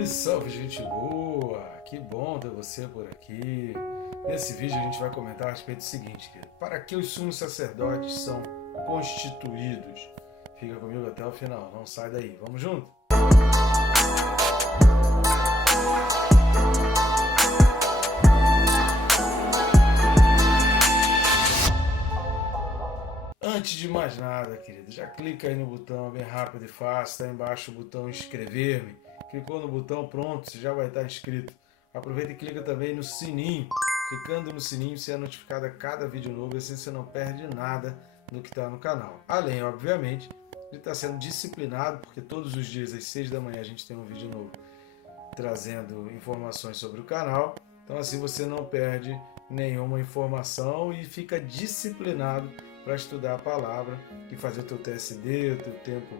E salve, gente boa! Que bom ter você por aqui. Nesse vídeo a gente vai comentar a respeito do seguinte, querido. Para que os sumos sacerdotes são constituídos? Fica comigo até o final, não sai daí. Vamos junto? Antes de mais nada, querido, já clica aí no botão, bem rápido e fácil, está embaixo o botão inscrever-me. Clicou no botão, pronto, você já vai estar inscrito. Aproveita e clica também no sininho. Clicando no sininho, você é notificado a cada vídeo novo, assim você não perde nada do que está no canal. Além, obviamente, de estar sendo disciplinado, porque todos os dias às 6 da manhã a gente tem um vídeo novo trazendo informações sobre o canal. Então assim você não perde nenhuma informação e fica disciplinado para estudar a palavra e fazer o teu TSD, o teu tempo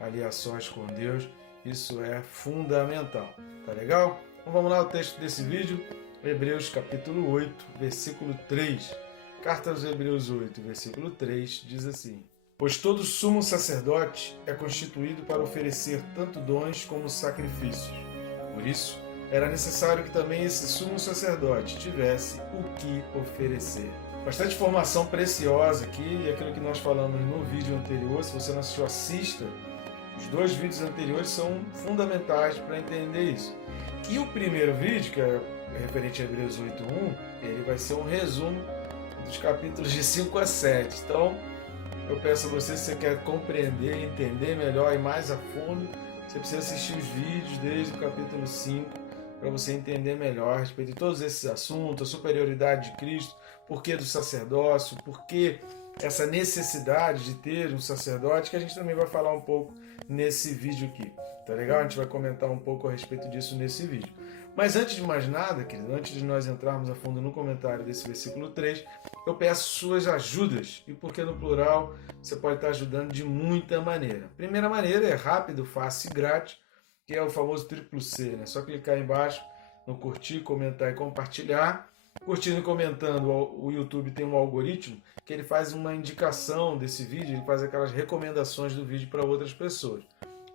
ali a sós com Deus. Isso é fundamental, tá legal? Então vamos lá, o texto desse vídeo, Hebreus capítulo 8, versículo 3. Carta aos Hebreus 8, versículo 3, diz assim: Pois todo sumo sacerdote é constituído para oferecer tanto dons como sacrifícios. Por isso, era necessário que também esse sumo sacerdote tivesse o que oferecer. Bastante informação preciosa aqui, e aquilo que nós falamos no vídeo anterior, se você não assistiu, assista. Os dois vídeos anteriores são fundamentais para entender isso. E o primeiro vídeo, que é referente a Hebreus 8.1, ele vai ser um resumo dos capítulos de 5 a 7. Então, eu peço a você, se você quer compreender, entender melhor e mais a fundo, você precisa assistir os vídeos desde o capítulo 5, para você entender melhor a respeito de todos esses assuntos, a superioridade de Cristo, porquê do sacerdócio, porquê essa necessidade de ter um sacerdote, que a gente também vai falar um pouco nesse vídeo aqui. Tá legal? A gente vai comentar um pouco a respeito disso nesse vídeo. Mas antes de mais nada, querido, antes de nós entrarmos a fundo no comentário desse versículo 3, eu peço suas ajudas. E porque no plural, você pode estar ajudando de muita maneira. Primeira maneira é rápido, fácil e grátis, que é o famoso triplo C, né? Só clicar aí embaixo no curtir, comentar e compartilhar. Curtindo e comentando, o YouTube tem um algoritmo que ele faz uma indicação desse vídeo, ele faz aquelas recomendações do vídeo para outras pessoas.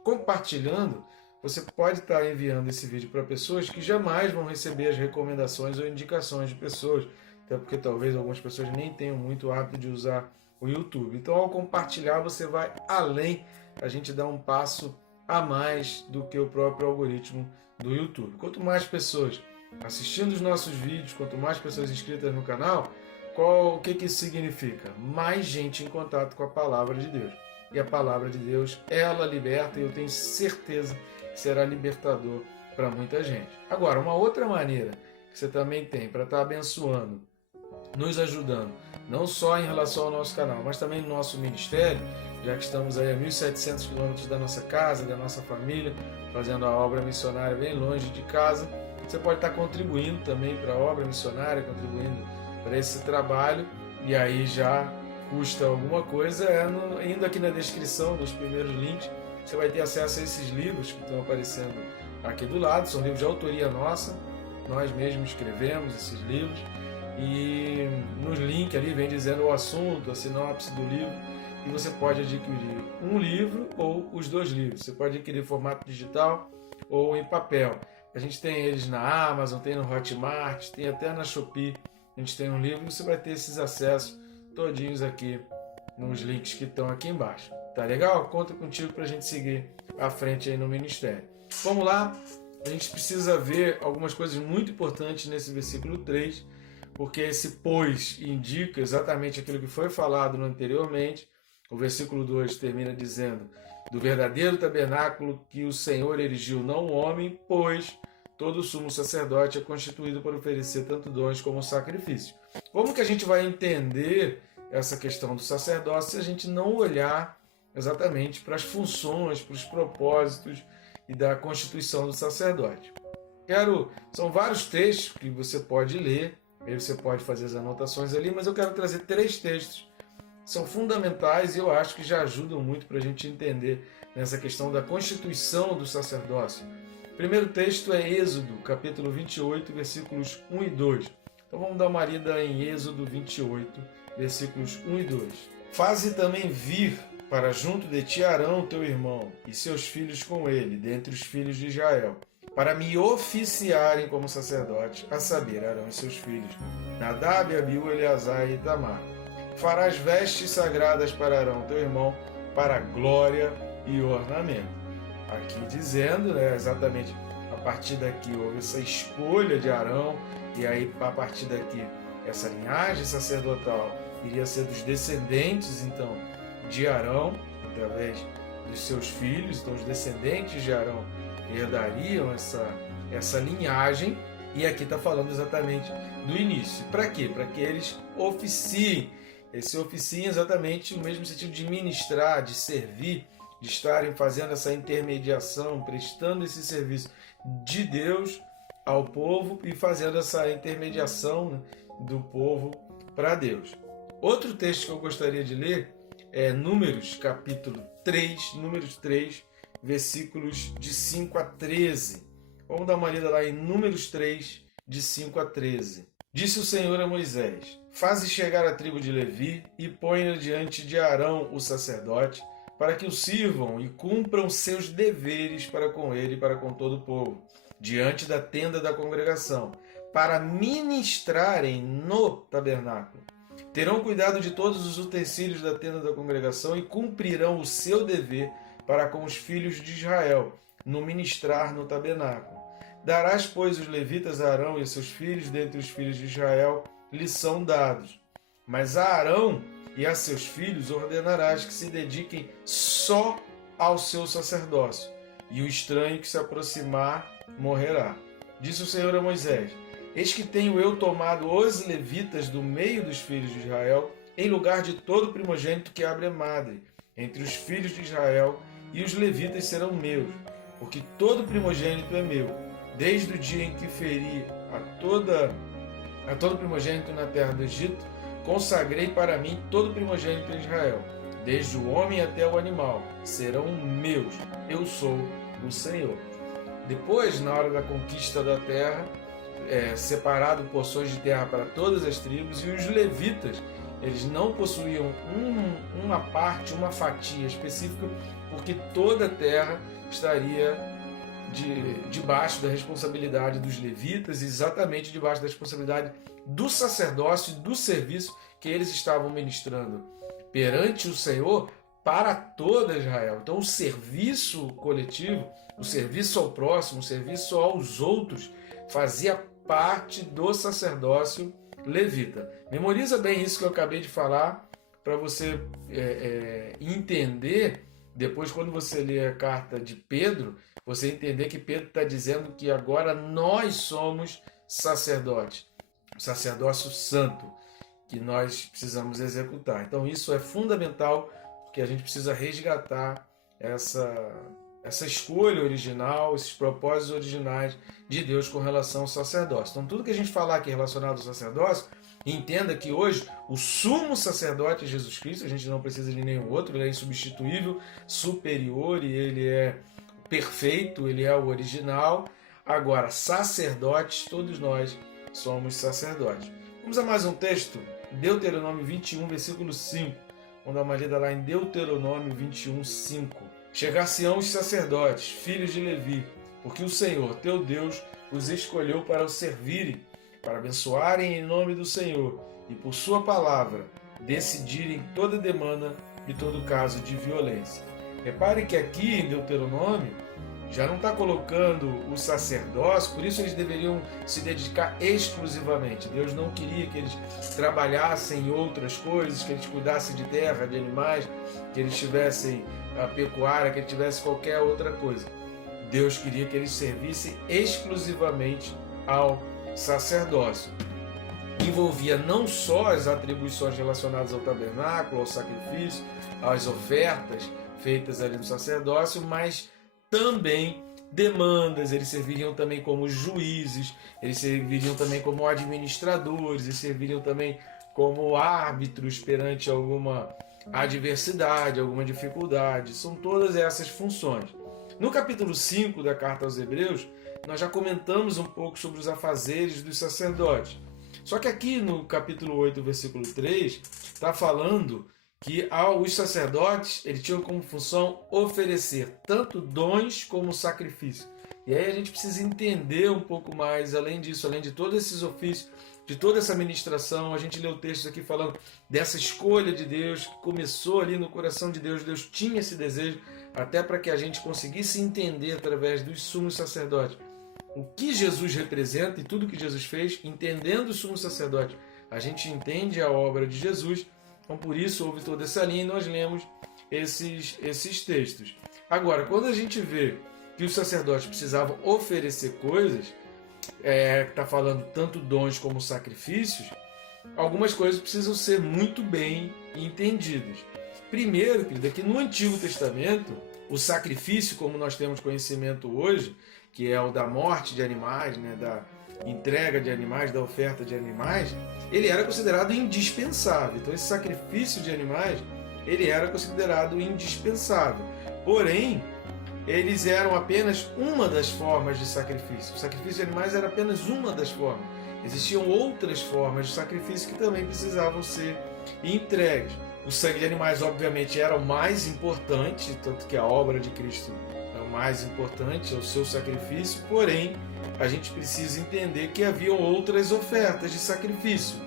Compartilhando, você pode estar enviando esse vídeo para pessoas que jamais vão receber as recomendações ou indicações de pessoas, até porque talvez algumas pessoas nem tenham muito hábito de usar o YouTube. Então, ao compartilhar, você vai além, a gente dá um passo a mais do que o próprio algoritmo do YouTube. Quanto mais pessoas assistindo os nossos vídeos, quanto mais pessoas inscritas no canal, o que isso significa? Mais gente em contato com a Palavra de Deus. E a Palavra de Deus, ela liberta, e eu tenho certeza que será libertador para muita gente. Agora, uma outra maneira que você também tem para estar abençoando, nos ajudando, não só em relação ao nosso canal, mas também no nosso ministério, já que estamos aí a 1.700 quilômetros da nossa casa, da nossa família, fazendo a obra missionária bem longe de casa. Você pode estar contribuindo também para a obra missionária, contribuindo para esse trabalho, e aí já custa alguma coisa. Indo aqui na descrição dos primeiros links, você vai ter acesso a esses livros que estão aparecendo aqui do lado. São livros de autoria nossa, nós mesmos escrevemos esses livros, e nos links ali vem dizendo o assunto, a sinopse do livro, e você pode adquirir um livro ou os dois livros. Você pode adquirir em formato digital ou em papel. A gente tem eles na Amazon, tem no Hotmart, tem até na Shopee. A gente tem um livro e você vai ter esses acessos todinhos aqui nos links que estão aqui embaixo. Tá legal? Conta contigo para a gente seguir à frente aí no ministério. Vamos lá, a gente precisa ver algumas coisas muito importantes nesse versículo 3, porque esse pois indica exatamente aquilo que foi falado anteriormente. O versículo 2 termina dizendo: do verdadeiro tabernáculo que o Senhor erigiu, não o homem, pois todo sumo sacerdote é constituído para oferecer tanto dons como sacrifício. Como que a gente vai entender essa questão do sacerdócio se a gente não olhar exatamente para as funções, para os propósitos e da constituição do sacerdote? São vários textos que você pode ler, aí você pode fazer as anotações ali, mas eu quero trazer 3 textos que são fundamentais e eu acho que já ajudam muito para a gente entender nessa questão da constituição do sacerdócio. O primeiro texto é Êxodo, capítulo 28, versículos 1 e 2. Então vamos dar uma lida em Êxodo 28, versículos 1 e 2. Faze também vir para junto de ti Arão, teu irmão, e seus filhos com ele, dentre os filhos de Israel, para me oficiarem como sacerdotes, a saber, Arão e seus filhos, Nadab, Abiú, Eleazar e Itamar. Farás vestes sagradas para Arão, teu irmão, para glória e ornamento. Aqui dizendo, exatamente, a partir daqui houve essa escolha de Arão, e aí a partir daqui essa linhagem sacerdotal iria ser dos descendentes, então, de Arão, através dos seus filhos. Então os descendentes de Arão herdariam essa linhagem, e aqui está falando exatamente do início. Para quê? Para que eles oficiem. Esse oficiem exatamente no mesmo sentido de ministrar, de servir, de estarem fazendo essa intermediação, prestando esse serviço de Deus ao povo e fazendo essa intermediação do povo para Deus. Outro texto que eu gostaria de ler é Números, capítulo 3, Números 3, versículos de 5 a 13. Vamos dar uma lida lá em Números 3, de 5 a 13. Disse o Senhor a Moisés: Faze chegar a tribo de Levi e põe-na diante de Arão, o sacerdote, para que o sirvam e cumpram seus deveres para com ele e para com todo o povo, diante da tenda da congregação, para ministrarem no tabernáculo. Terão cuidado de todos os utensílios da tenda da congregação e cumprirão o seu dever para com os filhos de Israel, no ministrar no tabernáculo. Darás, pois, os levitas a Arão e a seus filhos, dentre os filhos de Israel, lhes são dados. Mas a Arão e a seus filhos ordenarás que se dediquem só ao seu sacerdócio, e o estranho que se aproximar morrerá. Disse o Senhor a Moisés: Eis que tenho eu tomado os levitas do meio dos filhos de Israel, em lugar de todo primogênito que abre a madre, entre os filhos de Israel, e os levitas serão meus, porque todo primogênito é meu, desde o dia em que feri a todo primogênito na terra do Egito, consagrei para mim todo primogênito em Israel, desde o homem até o animal, serão meus, eu sou o Senhor. Depois, na hora da conquista da terra, separado porções de terra para todas as tribos, e os levitas, eles não possuíam uma parte, uma fatia específica, porque toda a terra estaria debaixo da responsabilidade dos levitas, exatamente debaixo da responsabilidade do sacerdócio e do serviço que eles estavam ministrando perante o Senhor para toda Israel. Então o serviço coletivo, o serviço ao próximo, o serviço aos outros, fazia parte do sacerdócio levita. Memoriza bem isso que eu acabei de falar, para você entender, depois quando você lê a carta de Pedro, você entender que Pedro está dizendo que agora nós somos sacerdotes, sacerdócio santo, que nós precisamos executar. Então isso é fundamental, porque a gente precisa resgatar essa escolha original, esses propósitos originais de Deus com relação ao sacerdócio. Então tudo que a gente falar aqui relacionado ao sacerdócio, entenda que hoje o sumo sacerdote é Jesus Cristo, a gente não precisa de nenhum outro, ele é insubstituível, superior, e ele é perfeito, ele é o original. Agora, sacerdotes, todos nós somos sacerdotes. Vamos a mais um texto, Deuteronômio 21, versículo 5. Vamos dar uma lida lá em Deuteronômio 21, 5. Chegar-se-ão os sacerdotes, filhos de Levi, porque o Senhor, teu Deus, os escolheu para o servirem, para abençoarem em nome do Senhor, e por sua palavra decidirem toda demanda e todo caso de violência. Repare que aqui em Deuteronômio já não está colocando o sacerdócio, por isso eles deveriam se dedicar exclusivamente. Deus não queria que eles trabalhassem em outras coisas, que eles cuidassem de terra, de animais, que eles tivessem a pecuária, que eles tivessem qualquer outra coisa. Deus queria que eles servissem exclusivamente ao sacerdócio. Envolvia não só as atribuições relacionadas ao tabernáculo, ao sacrifício, às ofertas feitas ali no sacerdócio, mas também demandas. Eles serviriam também como juízes, eles serviriam também como administradores, eles serviriam também como árbitros perante alguma adversidade, alguma dificuldade. São todas essas funções. No capítulo 5 da carta aos Hebreus, nós já comentamos um pouco sobre os afazeres dos sacerdotes. Só que aqui no capítulo 8, versículo 3, está falando que os sacerdotes eles tinham como função oferecer tanto dons como sacrifício. E aí a gente precisa entender um pouco mais, além disso, além de todos esses ofícios, de toda essa ministração. A gente leu textos aqui falando dessa escolha de Deus, que começou ali no coração de Deus. Deus tinha esse desejo, até para que a gente conseguisse entender através dos sumos sacerdotes o que Jesus representa e tudo que Jesus fez. Entendendo o sumo sacerdote, a gente entende a obra de Jesus. Então por isso houve toda essa linha e nós lemos esses textos. Agora, quando a gente vê que os sacerdotes precisavam oferecer coisas, está falando tanto dons como sacrifícios, algumas coisas precisam ser muito bem entendidas. Primeiro, querido, é que no Antigo Testamento, o sacrifício, como nós temos conhecimento hoje, que é o da morte de animais, né, da entrega de animais, da oferta de animais, ele era considerado indispensável. Então esse sacrifício de animais, ele era considerado indispensável. Porém, eles eram apenas uma das formas de sacrifício. O sacrifício de animais era apenas uma das formas. Existiam outras formas de sacrifício que também precisavam ser entregues. O sangue de animais, obviamente, era o mais importante, tanto que a obra de Cristo é o mais importante, é o seu sacrifício. Porém, a gente precisa entender que haviam outras ofertas de sacrifício,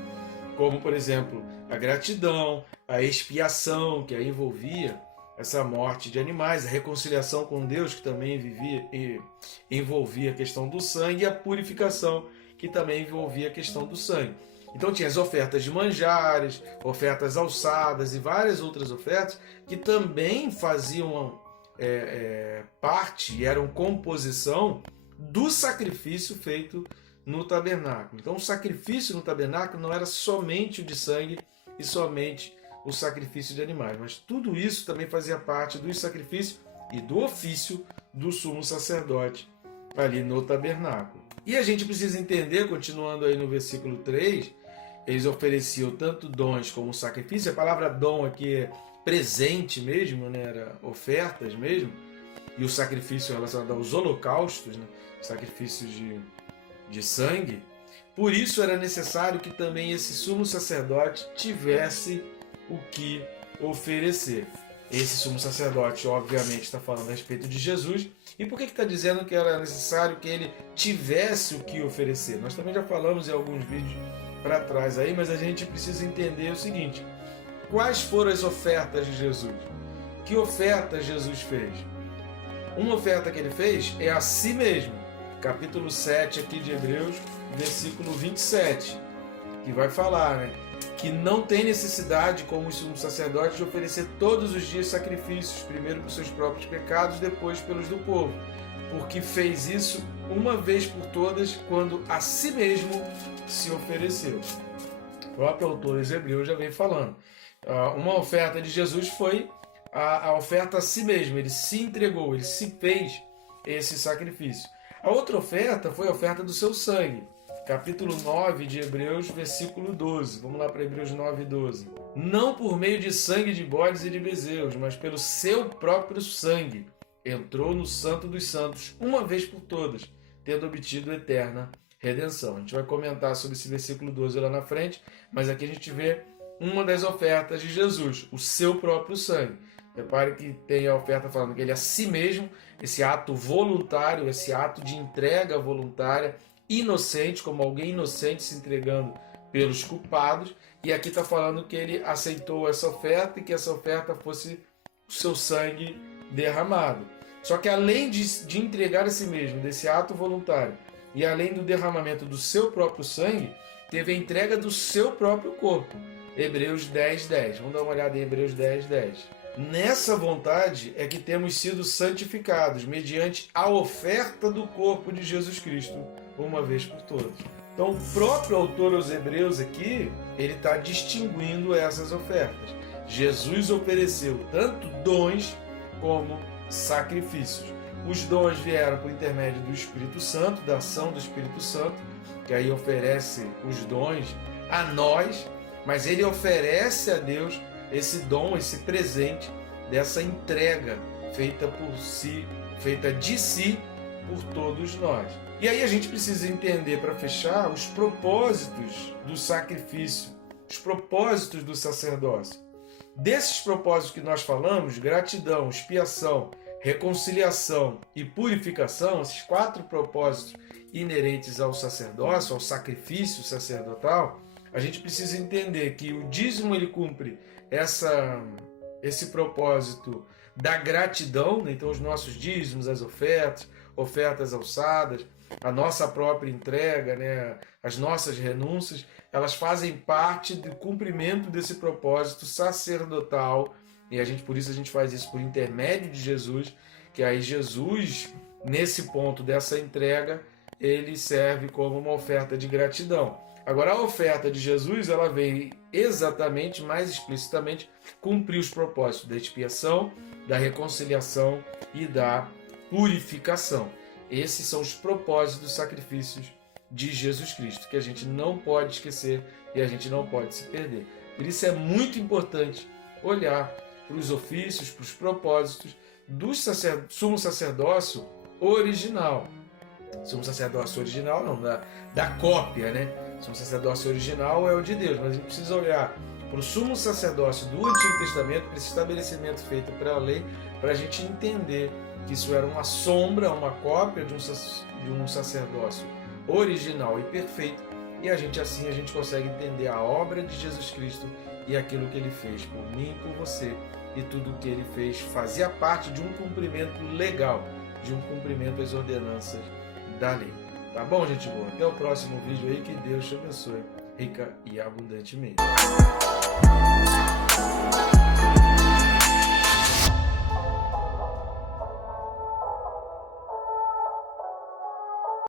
como, por exemplo, a gratidão, a expiação, que aí envolvia essa morte de animais, a reconciliação com Deus, que também envolvia a questão do sangue, e a purificação, que também envolvia a questão do sangue. Então tinha as ofertas de manjares, ofertas alçadas e várias outras ofertas que também faziam parte e eram composição do sacrifício feito no tabernáculo. Então o sacrifício no tabernáculo não era somente o de sangue e somente o sacrifício de animais, mas tudo isso também fazia parte dos sacrifícios e do ofício do sumo sacerdote ali no tabernáculo. E a gente precisa entender, continuando aí no versículo 3, eles ofereciam tanto dons como sacrifício. A palavra dom aqui é presente mesmo, né? Era ofertas mesmo, e o sacrifício relacionado aos holocaustos, né? Sacrifícios de sangue. Por isso era necessário que também esse sumo sacerdote tivesse o que oferecer. Esse sumo sacerdote, obviamente, está falando a respeito de Jesus. E por que está dizendo que era necessário que ele tivesse o que oferecer? Nós também já falamos em alguns vídeos para trás aí, mas a gente precisa entender o seguinte: quais foram as ofertas de Jesus? Que oferta Jesus fez? Uma oferta que ele fez é a si mesmo. Capítulo 7 aqui de Hebreus, versículo 27, que vai falar, né, que não tem necessidade, como os sumos sacerdotes, de oferecer todos os dias sacrifícios, primeiro por seus próprios pecados, depois pelos do povo, porque fez isso uma vez por todas, quando a si mesmo se ofereceu. O próprio autor dos Hebreus já vem falando. Uma oferta de Jesus foi a oferta a si mesmo, ele se entregou, ele se fez esse sacrifício. A outra oferta foi a oferta do seu sangue. Capítulo 9 de Hebreus, versículo 12. Vamos lá para Hebreus 9, 12. Não por meio de sangue de bodes e de bezerros, mas pelo seu próprio sangue, entrou no Santo dos Santos, uma vez por todas, tendo obtido eterna redenção. A gente vai comentar sobre esse versículo 12 lá na frente, mas aqui a gente vê uma das ofertas de Jesus, o seu próprio sangue. Repare que tem a oferta falando que ele a si mesmo, esse ato voluntário, esse ato de entrega voluntária, inocente, como alguém inocente se entregando pelos culpados. E aqui está falando que ele aceitou essa oferta e que essa oferta fosse o seu sangue derramado. Só que além de entregar a si mesmo, desse ato voluntário, e além do derramamento do seu próprio sangue, teve a entrega do seu próprio corpo. Hebreus 10, 10. Vamos dar uma olhada em Hebreus 10, 10. Nessa vontade é que temos sido santificados, mediante a oferta do corpo de Jesus Cristo, uma vez por todas. Então, o próprio autor aos Hebreus aqui, ele está distinguindo essas ofertas. Jesus ofereceu tanto dons como sacrifícios. Os dons vieram por intermédio do Espírito Santo, da ação do Espírito Santo, que aí oferece os dons a nós, mas ele oferece a Deus esse dom, esse presente dessa entrega feita por si, feita de si por todos nós. E aí a gente precisa entender, para fechar, os propósitos do sacrifício, os propósitos do sacerdócio. Desses propósitos que nós falamos, gratidão, expiação, reconciliação e purificação, esses 4 propósitos inerentes ao sacerdócio, ao sacrifício sacerdotal, a gente precisa entender que o dízimo ele cumpre esse propósito da gratidão, né? Então os nossos dízimos, as ofertas alçadas, a nossa própria entrega, né? As nossas renúncias, elas fazem parte do cumprimento desse propósito sacerdotal, e por isso a gente faz isso por intermédio de Jesus, que aí Jesus, nesse ponto dessa entrega, ele serve como uma oferta de gratidão. Agora, a oferta de Jesus, ela vem exatamente, mais explicitamente, cumprir os propósitos da expiação, da reconciliação e da purificação. Esses são os propósitos dos sacrifícios de Jesus Cristo, que a gente não pode esquecer e a gente não pode se perder. Por isso é muito importante olhar para os ofícios, para os propósitos do sumo sacerdócio original. Sumo sacerdócio original não, da cópia, né? Sumo sacerdócio original é o de Deus, mas a gente precisa olhar para o sumo sacerdócio do Antigo Testamento, para esse estabelecimento feito pela lei, para a gente entender que isso era uma sombra, uma cópia de um sacerdócio original e perfeito, e assim a gente consegue entender a obra de Jesus Cristo e aquilo que ele fez por mim e por você, e tudo o que ele fez fazia parte de um cumprimento legal, de um cumprimento às ordenanças da lei. Tá bom, gente boa? Até o próximo vídeo aí, que Deus te abençoe rica e abundantemente.